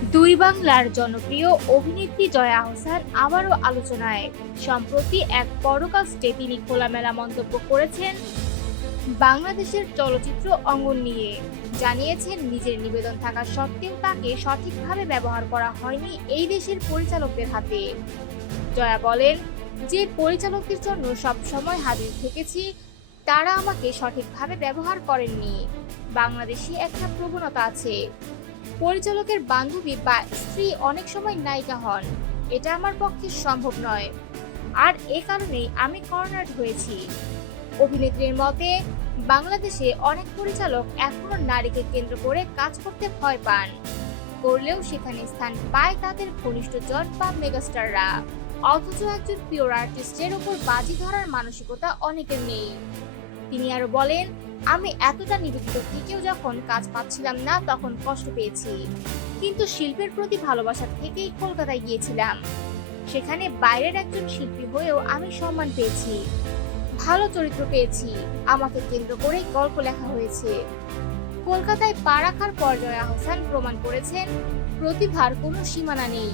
দুই বাংলার জনপ্রিয় অভিনেত্রী জয়া আহসান আবারও আলোচনায়। সম্প্রতি এক পডকাস্টে তিনি খোলামেলা মন্তব্য করেছেন বাংলাদেশের চলচ্চিত্র অঙ্গন নিয়ে। জানিয়েছেন নিজের নিবেদন থাকা সত্ত্বেও তাকে সঠিকভাবে ব্যবহার করা হয়নি এই দেশের পরিচালকদের হাতে। জয়া বলেন, যে পরিচালকদের জন্য সবসময় হাজির থেকেছি তারা আমাকে সঠিকভাবে ব্যবহার করেননি। বাংলাদেশে একটা প্রবণতা আছে, পরিচালকের বান্ধবী বা স্ত্রী অনেক সময় নায়িকা হন। এটা আমার পক্ষে সম্ভব নয়, আর এ কারণেই আমি কর্নার হয়েছি। অভিনেত্রীর মতে, বাংলাদেশে অনেক পরিচালক এখনো নারীকে কেন্দ্র করে কাজ করতে ভয় পান, করলেও সেখানে স্থান পায় তাদের ঘনিষ্ঠজন বা মেগাস্টাররা। অথচ একজন পিওর আর্টিস্টের ওপর বাজি ধরার মানসিকতা অনেকের নেই। তিনি আরো বলেন, আমি এতটা নিবেদিত থেকেও যখন কাজ পাচ্ছিলাম না তখন কষ্ট পেয়েছি, কিন্তু শিল্পের প্রতি ভালোবাসা থেকেই কলকাতায় গিয়েছিলাম। সেখানে বাইরের একজন শিল্পী হয়েও আমি সম্মান পেয়েছি, ভালো চরিত্র পেয়েছি, আমাকে কেন্দ্র করেই গল্প লেখা হয়েছে। কলকাতায় পা রাখার পর জয়া আহসান প্রমাণ করেছেন প্রতিভার কোনো সীমানা নেই।